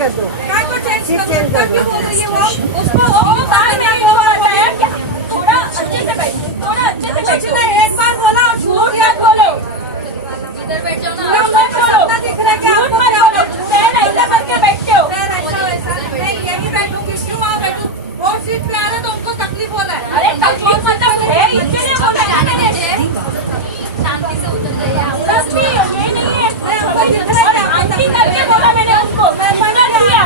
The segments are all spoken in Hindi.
कर दो, काय को चेंज सीट कर चेंज दो, कर क्यों दो। बोल रही है वो? उसको वो बार में वो बताया क्या? थोड़ा अच्छे से बैठ, थोड़ा अच्छे से बैठो। एक बार बोला और झूठ मत बोलो। इधर बैठ जाओ ना। झूठ मत बोलो। दिख रहा है क्या? झूठ मत बोलो। पैर ऐसा करके बैठते हो। पैर ऐसा वैसा नहीं, यही बैठूंगी। क्यों वहाँ बैठूं? और सीट पे आ रहे तो उनको तकलीफ हो रहा है। अरे तकलीफ मतलब है, इसीलिए बोला है मैंने। शांति से उतर जाइए। शांति ये नहीं है। शांति करके बोला मैंने उसको। मना किया।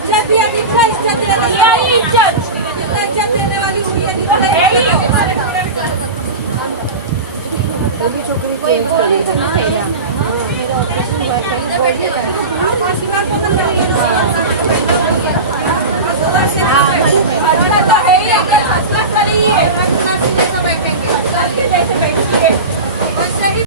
इज्जत दिया, इज्जत दिया, इज्जत देने वाली हुई है। अभी छोकरी चेंज करेगा ना। मेरा ऑपरेशन हुआ है, तो है ही, जैसे बैठेंगे जैसे बैठेंगे।